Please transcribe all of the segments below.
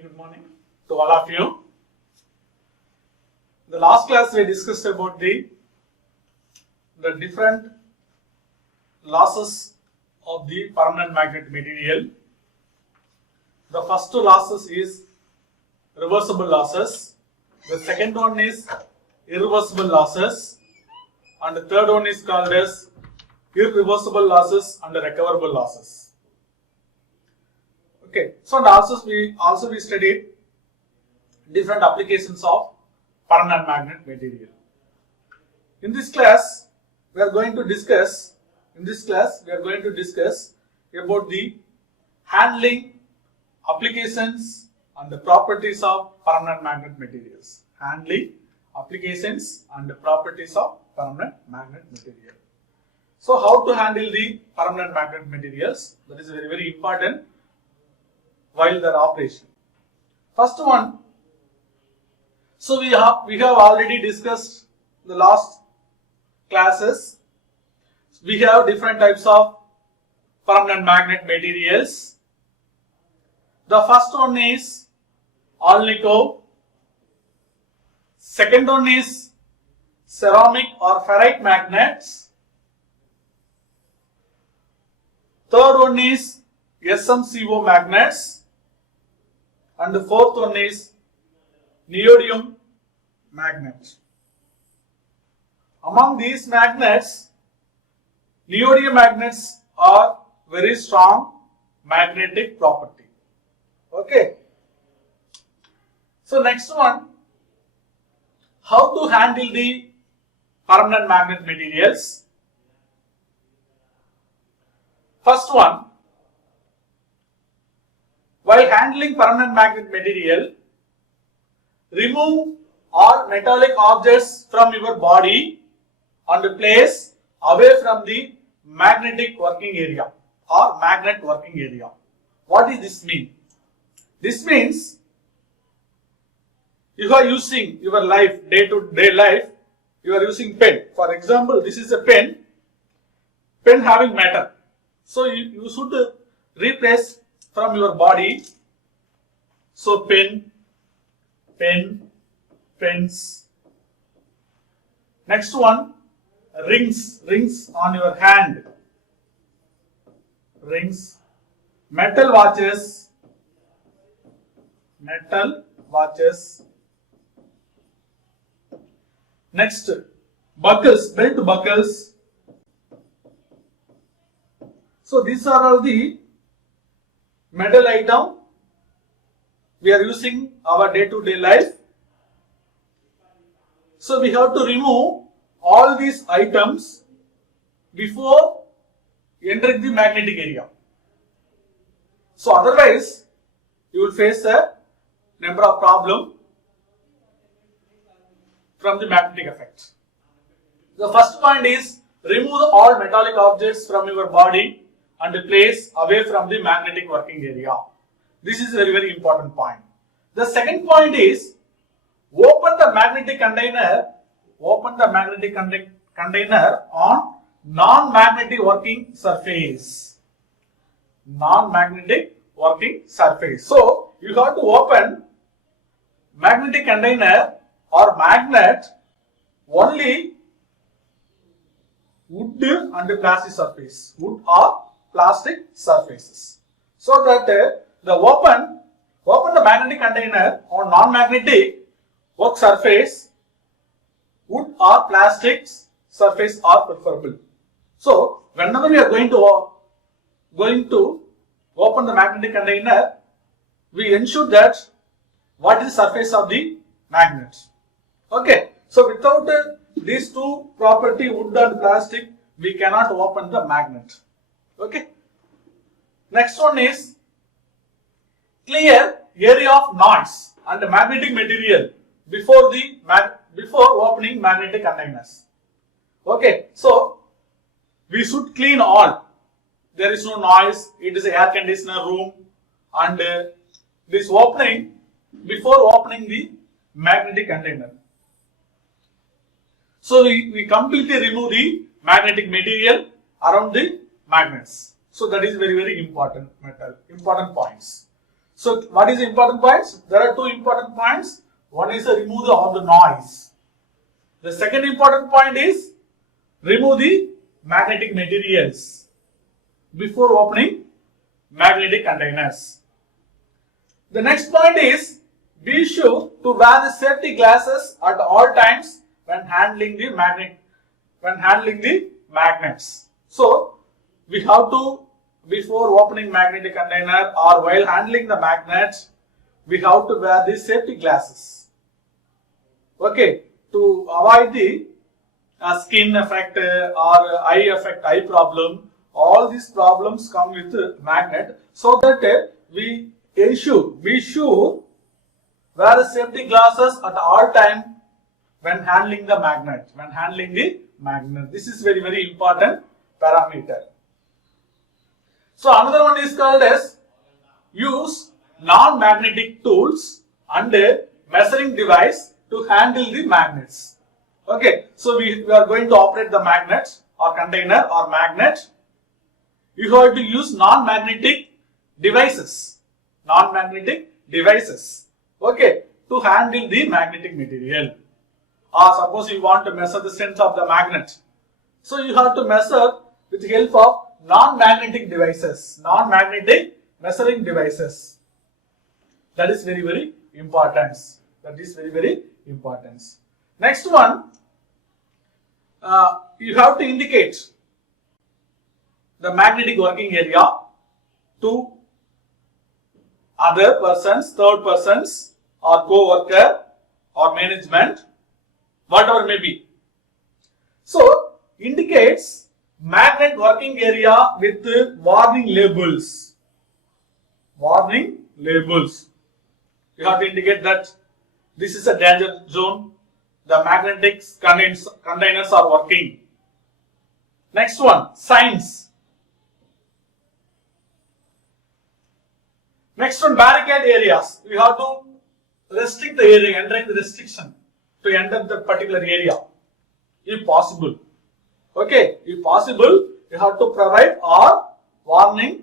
Very good morning to all of you. In the last class we discussed about the different losses of the permanent magnet material. The first two losses is reversible losses. The second one is irreversible losses, and the third one is called as irreversible losses and recoverable losses. Okay, so and also we studied different applications of permanent magnet material. In this class, we are going to discuss about the handling, applications and the properties of permanent magnet materials. Handling, applications and the properties of permanent magnet material. So how to handle the permanent magnet materials? That is very, very important while their operation. First one, so we have already discussed the last classes. We have different types of permanent magnet materials. The first one is alnico. Second one is ceramic or ferrite magnets. Third one is SMCO magnets. And the fourth one is neodymium magnet. Among these magnets, neodymium magnets are very strong magnetic property. Okay. So next one, how to handle the permanent magnet materials. First one, while handling permanent magnet material, remove all metallic objects from your body and place away from the magnetic working area or magnet working area. What does this mean? This means you are using your life, day-to-day life, you are using pen. For example, this is a pen having metal. So you should replace from your body. So pens. Next one, rings on your hand. Rings, metal watches. Next, buckles, belt buckles. So these are all the metal item we are using our day-to-day life. So we have to remove all these items before entering the magnetic area. So otherwise you will face a number of problems from the magnetic effect. The first point is remove all metallic objects from your body and place away from the magnetic working area. This is a very, very important point. The second point is open the magnetic container on non-magnetic working surface. So you have to open magnetic container or magnet only wood and plastic surface, wood or plastic surfaces. So that open the magnetic container on non-magnetic work surface, wood or plastic surface are preferable. So whenever we are going to open the magnetic container, we ensure that what is the surface of the magnet. Okay. So without these two property, wood and plastic, we cannot open the magnet. Okay. Next one is clear area of noise and magnetic material before opening magnetic containers. Okay, so we should clean all. There is no noise. It is an air conditioner room, and this opening before opening the magnetic container. So we completely remove the magnetic material around the magnets. So that is very, very important points. So what is the important points? There are two important points. One is remove all the noise. The second important point is remove the magnetic materials before opening magnetic containers. The next point is be sure to wear the safety glasses at all times when handling the magnets. So we have to, before opening magnetic container or while handling the magnet, we have to wear the safety glasses. Okay, to avoid the skin effect or eye effect, eye problem. All these problems come with magnet, so that we should wear the safety glasses at all time when handling the magnet. This is very, very important parameter. So another one is called as use non-magnetic tools and a measuring device to handle the magnets. Okay, so we are going to operate the magnet or container or magnet. You have to use non-magnetic devices. Okay, to handle the magnetic material. Or suppose you want to measure the strength of the magnet. So you have to measure with the help of non-magnetic devices, non-magnetic measuring devices. That is very, very important. Next one, you have to indicate the magnetic working area to other persons, third persons, or co-worker, or management, whatever may be. So, indicates magnet working area with warning labels. You have to indicate that this is a danger zone. The magnetic containers are working. Next one, signs. Next one, barricade areas. We have to restrict the area, entering the restriction to enter the particular area, if possible. Okay, if possible, you have to provide all warning,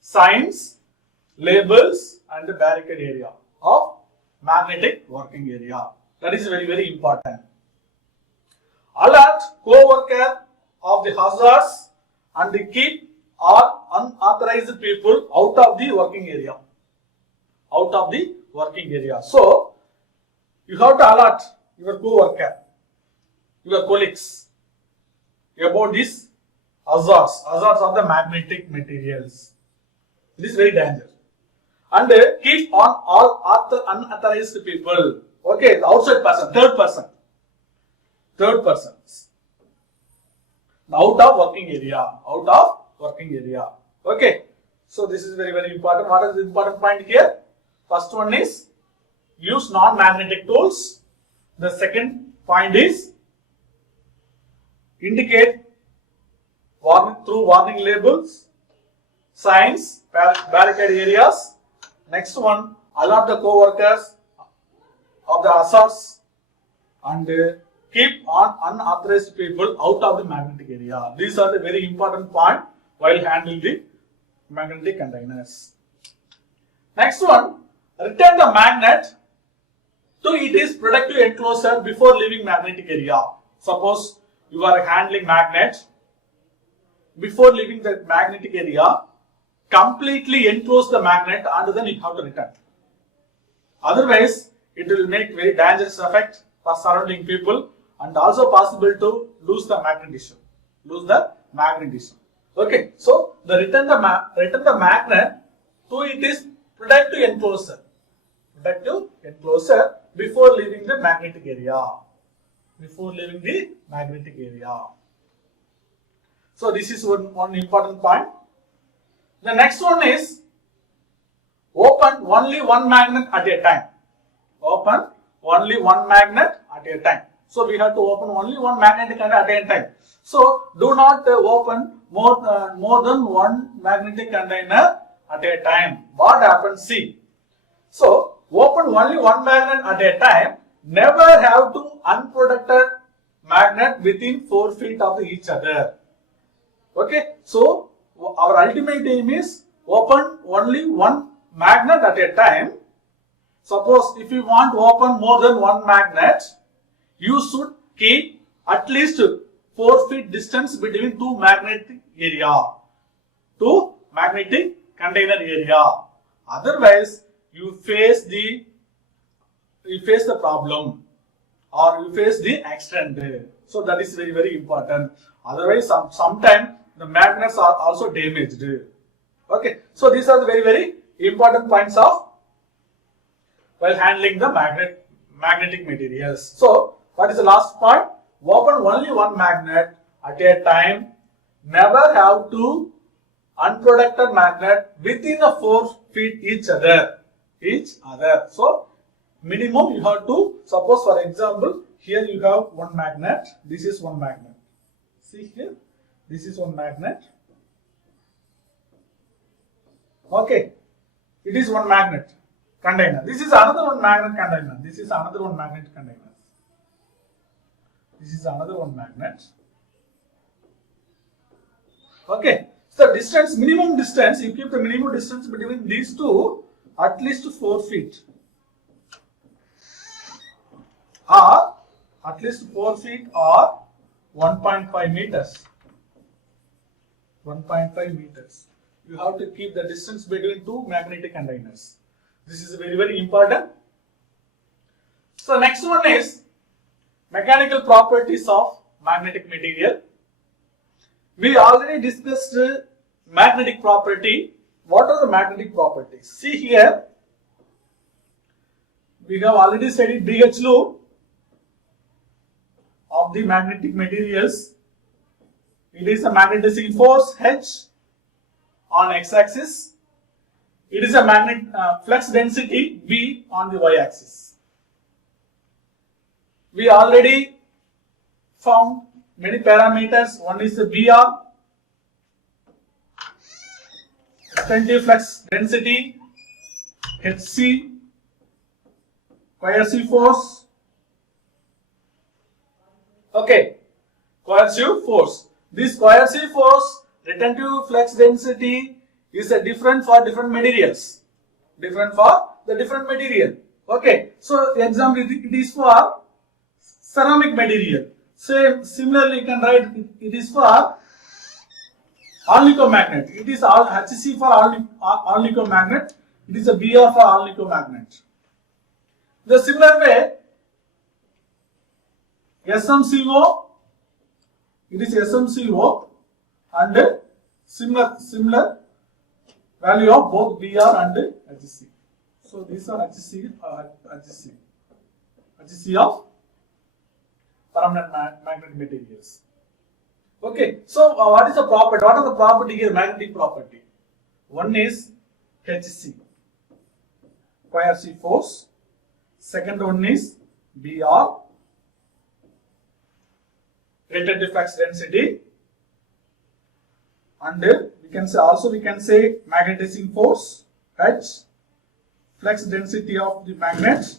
signs, labels, and the barricade area of magnetic working area. That is very, very important. Alert co-worker of the hazards and keep all unauthorized people out of the working area. So, you have to alert your co-worker, your colleagues about these hazards of the magnetic materials. It is very dangerous. And keep on all unauthorized people. Okay, the outside person, third person. Out of working area. Okay, so this is very, very important. What is the important point here? First one is use non-magnetic tools. The second point is indicate through warning labels, signs, barricade areas. Next one, alert the co-workers of the hazards and keep on unauthorized people out of the magnetic area. These are the very important point while handling the magnetic containers. Next one, return the magnet to its protective enclosure before leaving magnetic area. Suppose you are handling magnet, before leaving the magnetic area, completely enclose the magnet and then you have to return. Otherwise, it will make very dangerous effect for surrounding people and also possible to lose the magnetism. Okay, so the return the magnet to its protective enclosure before leaving the magnetic area. So this is one important point. The next one is open only one magnet at a time. So we have to open only one magnetic container at a time. So do not open more than one magnetic container at a time. What happens? See. So open only one magnet at a time. Never have to unprotected magnet within 4 feet of each other. Okay. So our ultimate aim is open only one magnet at a time. Suppose if you want to open more than one magnet, you should keep at least 4 feet distance between two magnetic container area. Otherwise, you face the problem or you face the accident. So that is very, very important. Otherwise, sometimes the magnets are also damaged. Okay, so these are the very, very important points of while handling the magnetic materials. So, what is the last point? Open only one magnet at a time. Never have two unprotected magnet within the 4 feet each other. So, minimum you have to, suppose for example, here you have one magnet. This is one magnet. See here, this is one magnet. Okay, it is one magnet container. This is another one magnet container. This is another one magnet container. This is another one magnet. Okay, so distance, minimum distance, you keep the minimum distance between these two at least 4 feet. Or at least 4 feet or 1.5 meters. 1.5 meters. You have to keep the distance between two magnetic containers. This is very, very important. So next one is mechanical properties of magnetic material. We already discussed magnetic property. What are the magnetic properties? See here, we have already studied BH loop of the magnetic materials. It is a magnetizing force H on x-axis. It is a magnet flux density V on the y-axis. We already found many parameters. One is the BR, extensive flux density, HC, coercive force. Okay, coercive force. This coercive force, retentive flux density is different for different materials. Different for the different material. Okay, so example, it is for ceramic material. Similarly, you can write it is for magnet. It is HC for magnet. It is a BR for magnet. The similar way, SMCO, it is SMCO and similar value of both BR and HC. So these are HC of permanent magnetic materials. Okay, so what is the property? What are the property here? Magnetic property. One is HC, coercive force. Second one is BR, retentive flux density, and we can say magnetizing force H, flux density of the magnet,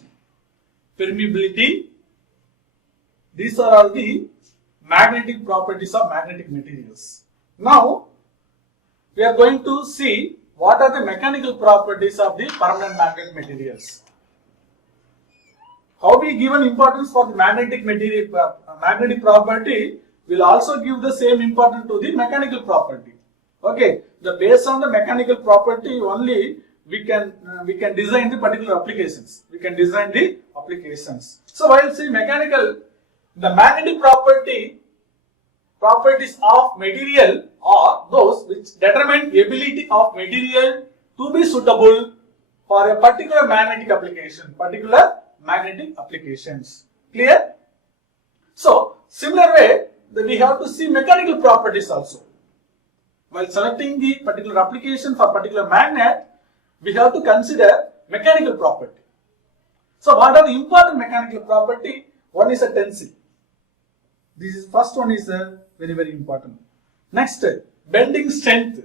permeability. These are all the magnetic properties of magnetic materials. Now, we are going to see what are the mechanical properties of the permanent magnet materials. How we given importance for the magnetic property will also give the same importance to the mechanical property. Okay, based on the mechanical property only we can design the particular applications. So while saying mechanical, the magnetic properties of material are those which determine ability of material to be suitable for a particular magnetic applications. Clear? So, similar way, we have to see mechanical properties also. While selecting the particular application for particular magnet, we have to consider mechanical property. So, what are the important mechanical property? One is a tensile. First one is very, very important. Next, bending strength.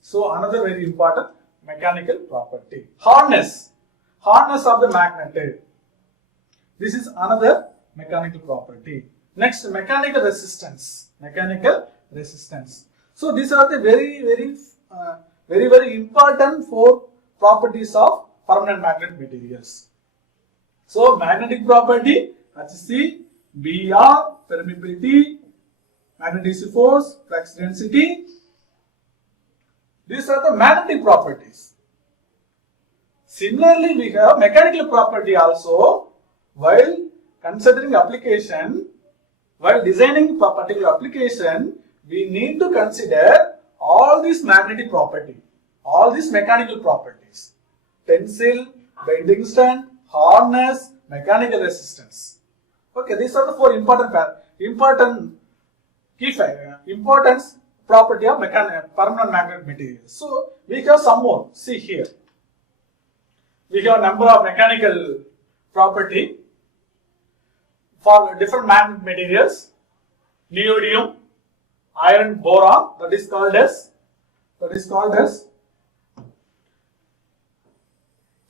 So, another very important mechanical property. Hardness of the magnet. This is another mechanical property. Next, mechanical resistance. So these are the very, very very important 4 properties of permanent magnet materials. So magnetic property HC, BR, permeability, magnetic force, flux density. These are the magnetic properties. Similarly, we have mechanical property also. While considering application, while designing a particular application, we need to consider all these magnetic property, all these mechanical properties: tensile, bending strength, hardness, mechanical resistance. Okay, these are the 4 important importance property of permanent magnet materials. So we have some more. See here, we have number of mechanical property for different magnet materials: neodymium, iron boron, that is called as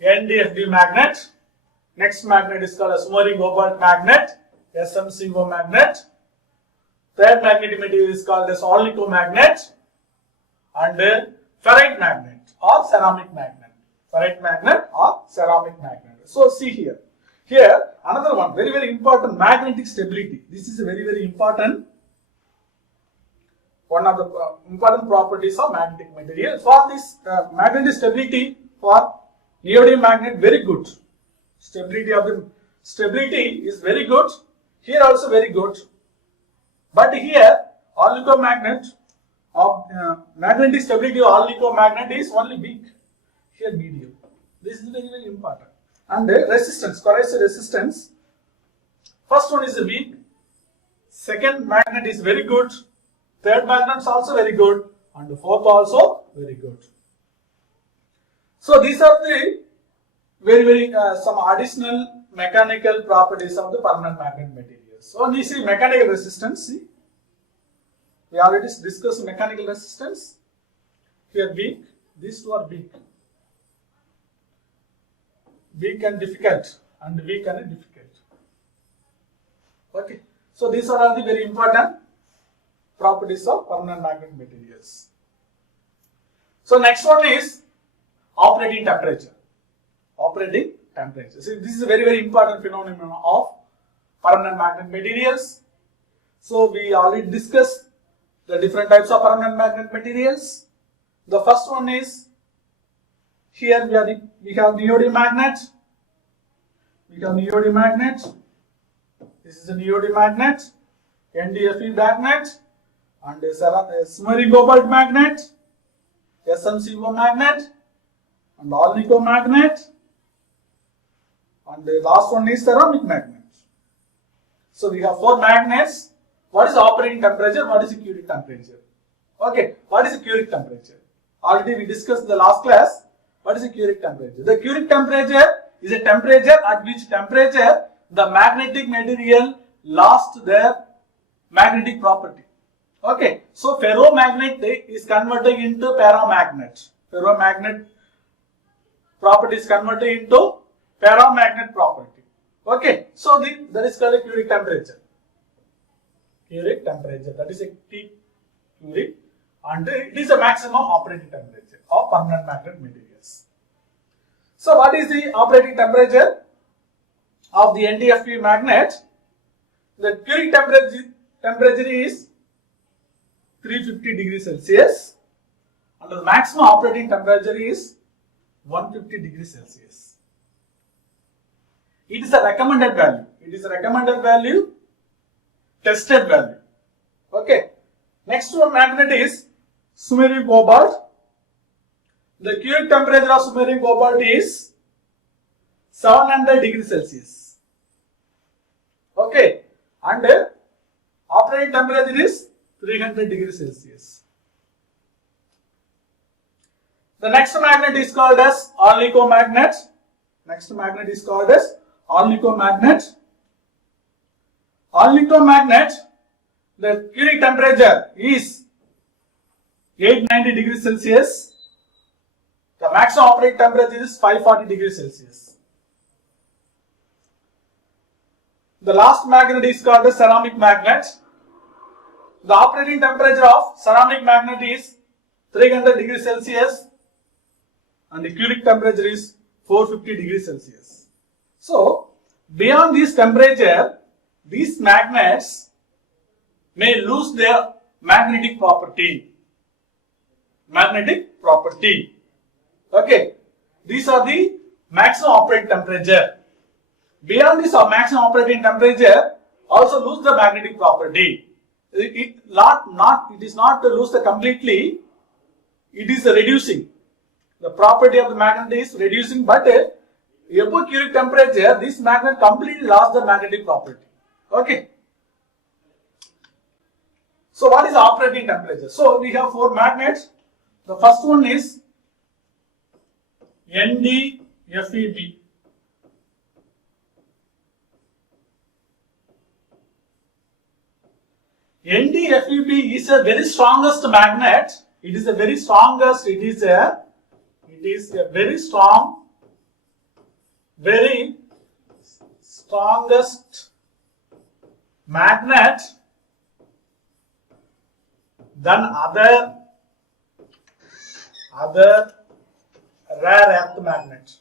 NdFb magnet. Next magnet is called as samarium cobalt magnet, SmCO magnet. Third magnetic material is called as all-nickel magnet, and ferrite magnet or ceramic magnet. Ferrite magnet or ceramic magnet. So see here. Here another one, very important, magnetic stability. This is a very important, one of the important properties of magnetic material. For this magnetic stability, for neodymium magnet, very good. Stability is very good. Here also very good. But here all-nickel magnet of magnetic stability of all-nickel magnet is only weak. Here medium. This is very important. And resistance, corrosive resistance. First one is weak. Second magnet is very good. Third magnet is also very good. And fourth also very good. So these are the very some additional mechanical properties of the permanent magnet materials. So we see mechanical resistance. See, we already discussed mechanical resistance. Here weak. These two are weak. Weak and difficult, and weak and difficult. Okay. So these are all the very important properties of permanent magnet materials. So next one is operating temperature. Operating temperature. See, this is a very important phenomenon of permanent magnet materials. So we already discussed the different types of permanent magnet materials. The first one is, here we have neodymium magnet. This is a neodymium magnet, NdFe magnet, and samarium cobalt magnet, SmCO magnet, and all-nickel magnet, and the last one is ceramic magnet. So we have 4 magnets. What is operating temperature? What is the Curie temperature? Okay, what is the Curie temperature? Already we discussed in the last class. What is the Curie temperature? The Curie temperature is a temperature at which temperature the magnetic material lost their magnetic property. Okay, so ferromagnet is converted into paramagnet. Ferromagnet property is converted into paramagnet property. Okay, so that is called a Curie temperature. Curie temperature, that is a T Curie, and it is a maximum operating temperature of permanent magnet materials. So what is the operating temperature of the NdFe magnet? The Curie temperature is 350 degrees Celsius, and the maximum operating temperature is 150 degrees Celsius. It is a recommended value. It is a recommended value, tested value. Okay. Next one magnet is samarium cobalt. The Curie temperature of samarium cobalt is 700 degrees Celsius. Okay. And operating temperature is 300 degrees Celsius. The next magnet is called as all-nickel magnet. Next magnet is called as all-nickel magnet. All-nickel magnet, the Curie temperature is 890 degrees Celsius. The maximum operating temperature is 540 degrees Celsius. The last magnet is called a ceramic magnet. The operating temperature of ceramic magnet is 300 degrees Celsius. and the Cubic temperature is 450 degrees Celsius. So beyond this temperature, these magnets may lose their magnetic property. Magnetic property. Okay. These are the maximum operating temperature. Beyond this maximum operating temperature, also lose the magnetic property. It is not to lose the completely. It is reducing. The property of the magnet is reducing, but above Cubic temperature, this magnet completely lost the magnetic property. Okay. So what is operating temperature? So we have 4 magnets. The first one is NdFeB. NdFeB is a very strongest magnet. It is a very strongest. It is a very strong, very strongest magnet than other rare earth magnet.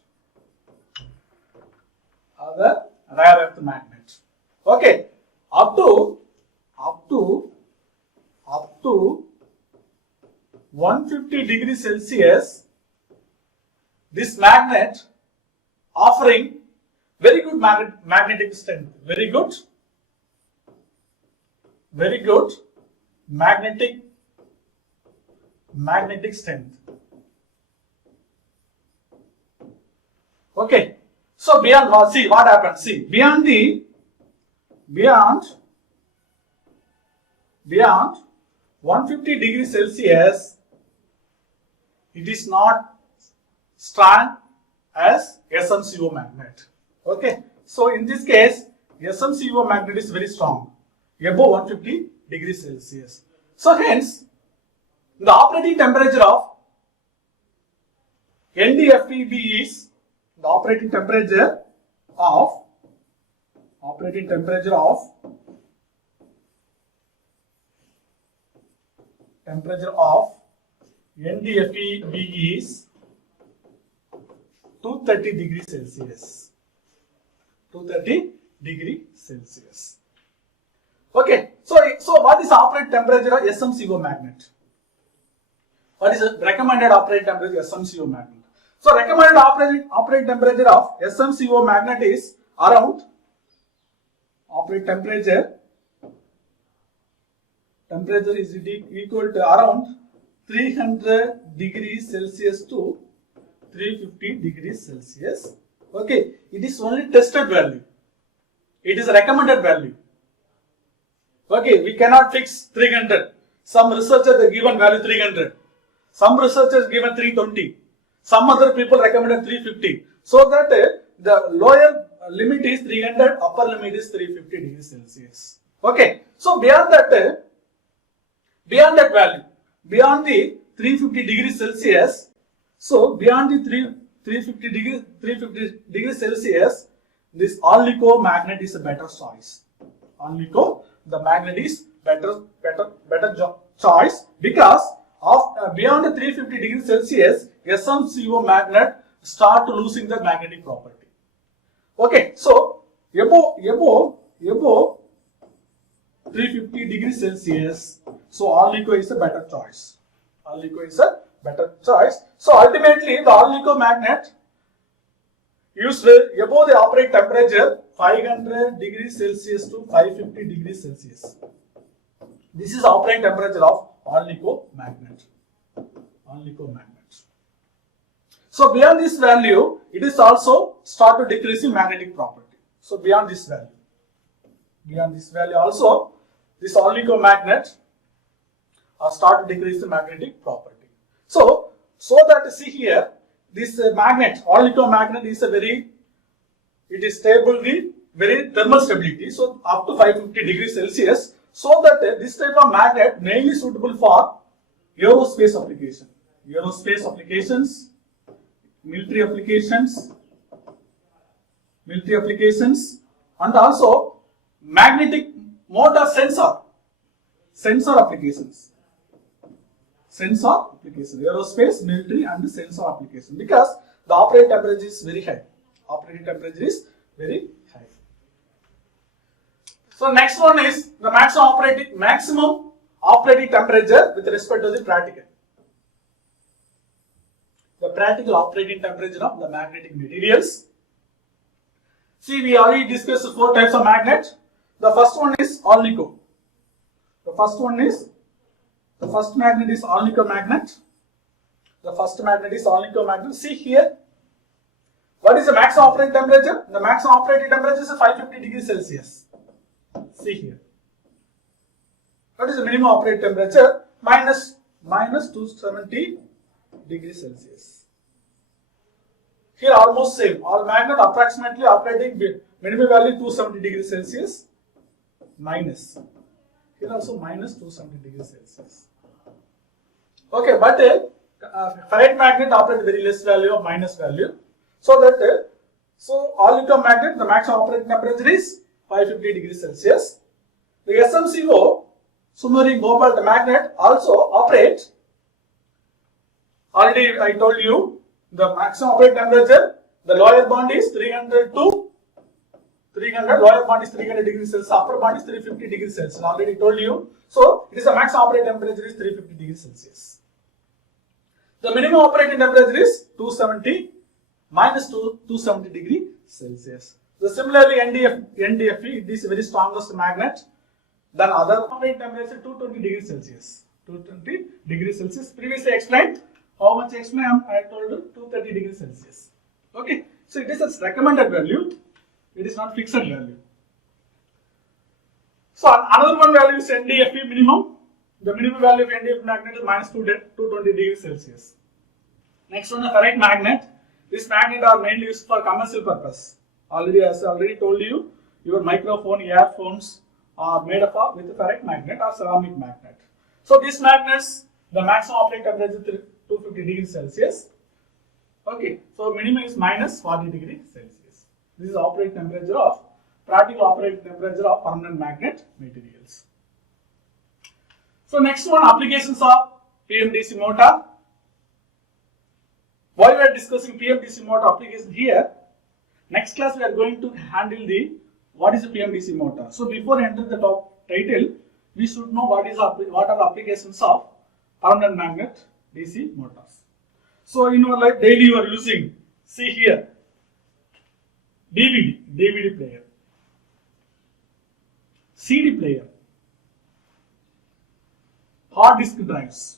Other rare earth magnet. Okay, up to 150 degrees Celsius, this magnet offering very good magnetic strength. Very good magnetic strength. Okay. So beyond, see what happens. See, beyond 150 degrees Celsius, it is not strong as SMCO magnet. Okay. So in this case, SMCO magnet is very strong, above 150 degrees Celsius. So hence, the operating temperature of NdFeB is the operating temperature of NdFeB is 230 degrees Celsius. 230 degrees Celsius. Okay. So what is the operating temperature of SMCO magnet? What is the recommended operating temperature of SMCO magnet? So recommended operating temperature of SMCO magnet is around operating temperature is equal to around 300 degrees Celsius to 350 degrees Celsius. Okay, it is only tested value. It is a recommended value. Okay, we cannot fix 300. Some researchers have given value 300. Some researchers given 320. Some other people recommended 350. So that the lower limit is 300, upper limit is 350 degrees Celsius. Okay. So beyond that value, beyond the 350 degrees Celsius, so beyond the 350 degrees Celsius, this Alnico magnet is a better choice. Alnico, the magnet is better choice because of beyond the 350 degrees Celsius, SMCO magnet start losing the magnetic property. Okay, so above 350 degrees Celsius, so Alnico is a better choice. Alnico is a better choice. So ultimately, the Alnico magnet used above the operating temperature 500 degrees Celsius to 550 degrees Celsius. This is operating temperature of Alnico magnet. Alnico magnet. So beyond this value, it is also start to decreasing magnetic property. So beyond this value also, this Alnico magnet start to decrease the magnetic property. So that see here, this magnet, Alnico magnet is it is stable with very thermal stability. So up to 550 degrees Celsius. So that this type of magnet mainly suitable for aerospace application, military applications, and also magnetic motor sensor applications. sensor application, aerospace, military and sensor application, because the operating temperature is very high. Operating temperature is very high. So next one is the maximum operating temperature with respect to the practical. The practical operating temperature of the magnetic materials. See, we already discussed 4 types of magnet. The first one is Alnico. The first magnet is Alnico magnet. The first magnet is Alnico magnet. See here, what is the maximum operating temperature? The maximum operating temperature is 550 degrees Celsius. See here. What is the minimum operating temperature? Minus 270 degrees Celsius. Here almost same. All magnet approximately operating with minimum value 270 degrees Celsius. Minus. Here also minus 270 degrees Celsius. Okay, but ferrite magnet operates very less value of minus value. So that Alnico magnet, the maximum operating temperature is 550 degrees Celsius. The SMCO, submarine cobalt magnet, also operates. Already I told you the maximum operating temperature. The lower bound is 300 to 300. Lower bound is 300 degrees Celsius. Upper bound is 350 degrees Celsius. Already told you. So it is the maximum operating temperature is 350 degrees Celsius. The minimum operating temperature is 270 minus 270 degree Celsius. So similarly, NDFE, it is very strongest magnet. Then other operating temperature 220 degrees Celsius. 220 degrees Celsius. Previously explained. How much explained? I told you 230 degrees Celsius. Okay. So it is a recommended value. It is not fixed value. So another one value is NDFE minimum. The minimum value of NDFE magnet is minus 220 degrees Celsius. Next one, a ferrite magnet. This magnet are mainly used for commercial purpose. As I already told you, your microphone, earphones are made up with a ferrite magnet or ceramic magnet. So these magnets, the maximum operating temperature is 250 degrees Celsius. Okay, so minimum is minus 40 degrees Celsius. This is practical operating temperature of permanent magnet materials. So next one, applications of PMDC motor. While we are discussing PMDC motor application here, next class we are going to handle what is a PMDC motor. So before entering the top title, we should know what are the applications of permanent magnet DC motors. So in your life daily you are using, see here, DVD player, CD player, hard disk drives.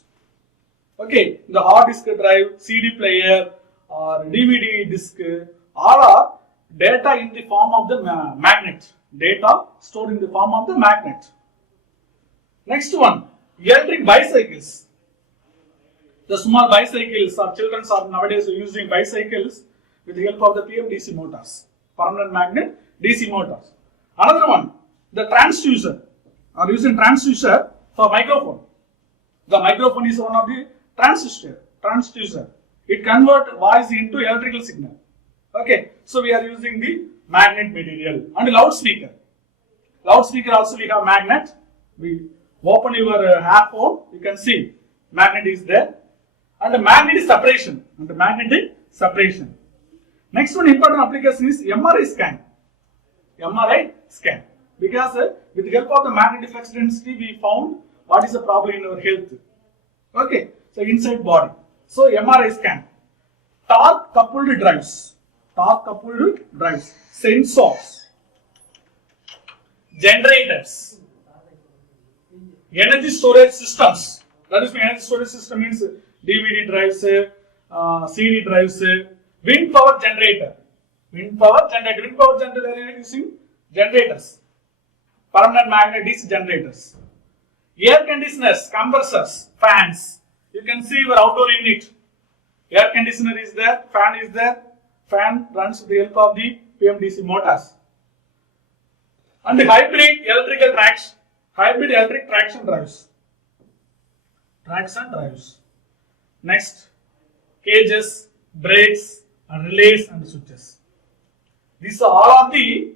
Okay, the hard disk drive, CD player or DVD disc, all are data in the form of the magnet. Data stored in the form of the magnet. Next one, electric bicycles. The small bicycles or children are nowadays using bicycles with the help of the PMDC motors, permanent magnet DC motors. Another one, the transducer, are using transducer for microphone. The microphone is one of the transducer. It converts voice into electrical signal. Okay, so we are using the magnet material. And loudspeaker. Loudspeaker also we have magnet. We open your earphone, you can see magnet is there. And the magnetic separation. Next one important application is MRI scan. Because with the help of the magnetic flux density, we found what is the problem in our health. Okay, so inside body. So MRI scan. Torque coupled drives. Sensors. Generators. Energy storage systems. That is, energy storage system means DVD drives, CD drives, wind power generator. Wind power generator using generators. Permanent magnet DC generators. Air conditioners, compressors, fans. You can see your outdoor unit. Air conditioner is there, fan is there. Fan runs with the help of the PMDC motors. And the hybrid electric traction drives. Next, cages, brakes, and relays and switches. These are all of the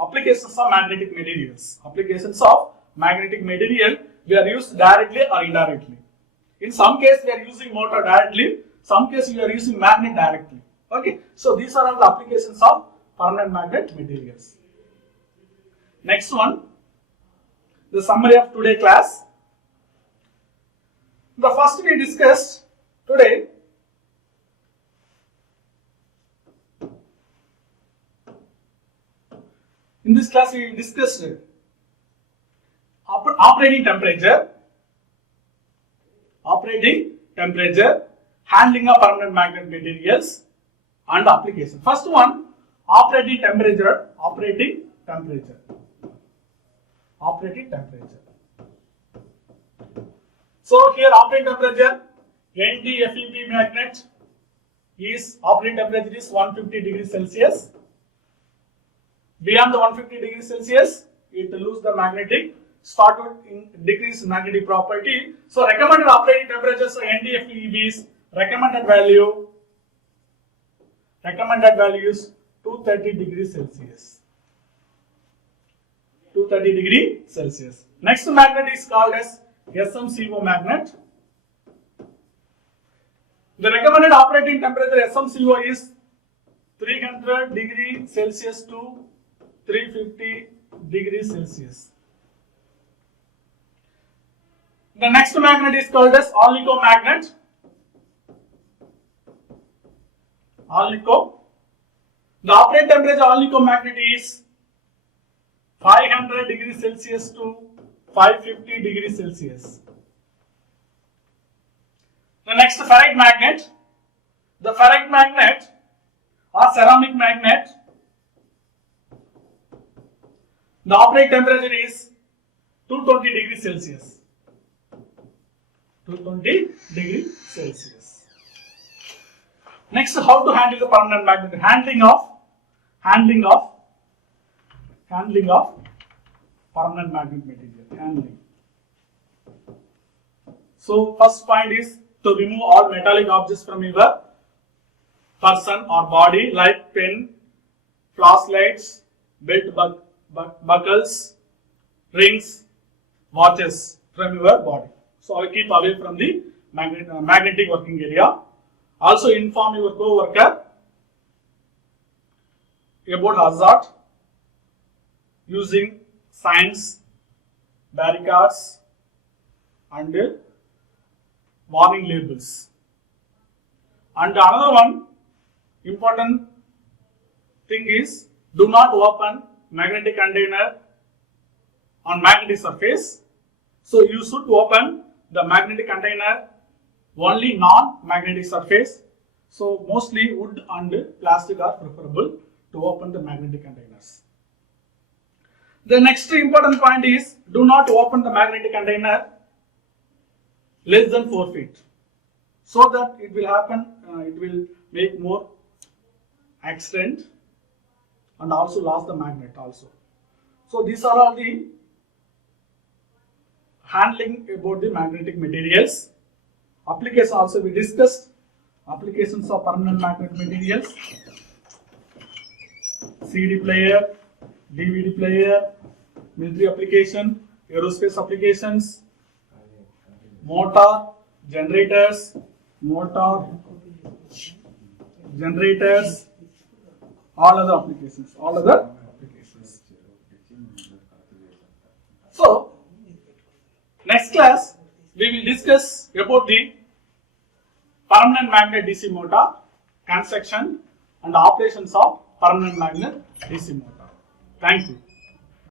applications of magnetic materials. Applications of magnetic material we are used directly or indirectly. In some case we are using motor directly, some case we are using magnet directly. Okay, so these are all the applications of permanent magnet materials. Next one, the summary of today's class. The first we discussed today in this class we discussed operating temperature, handling of permanent magnet materials, and application. First one, operating temperature. So here operating temperature, NdFeB magnet is operating temperature is 150 degrees Celsius. Beyond the 150 degrees Celsius, it loses the magnetic, start to decrease magnetic property. So recommended operating temperatures for NdFeB is recommended value is 230 degrees Celsius. 230 degrees Celsius. Next magnet is called as SMCO magnet. The recommended operating temperature SMCO is 300 degrees Celsius to 350 degrees Celsius. The next magnet is called as Alnico magnet. The operating temperature Alnico magnet is 500 degrees Celsius to 550 degrees Celsius. The next ferrite magnet. The ferrite magnet or ceramic magnet, the operating temperature is 220 degrees Celsius. 220 degrees Celsius. Next, how to handle the permanent magnet? Handling of permanent magnet material. So first point is to remove all metallic objects from your person or body, like pen, flashlights, belt buckles, rings, watches from your body. So I keep away from the magnetic working area. Also inform your co-worker about hazard using signs, barricades, and warning labels. And another one important thing is, do not open magnetic container on magnetic surface. So you should open the magnetic container only non-magnetic surface. So mostly wood and plastic are preferable to open the magnetic containers. The next important point is, do not open the magnetic container less than 4 feet, so that it will happen, it will make more accident and also lost the magnet also. So these are all the handling about the magnetic materials. Application also we discussed, applications of permanent magnet materials, CD player, DVD player, military application, aerospace applications, motor, generators, all other applications. So, next class we will discuss about the permanent magnet DC motor, construction and operations of permanent magnet DC motor. Thank you.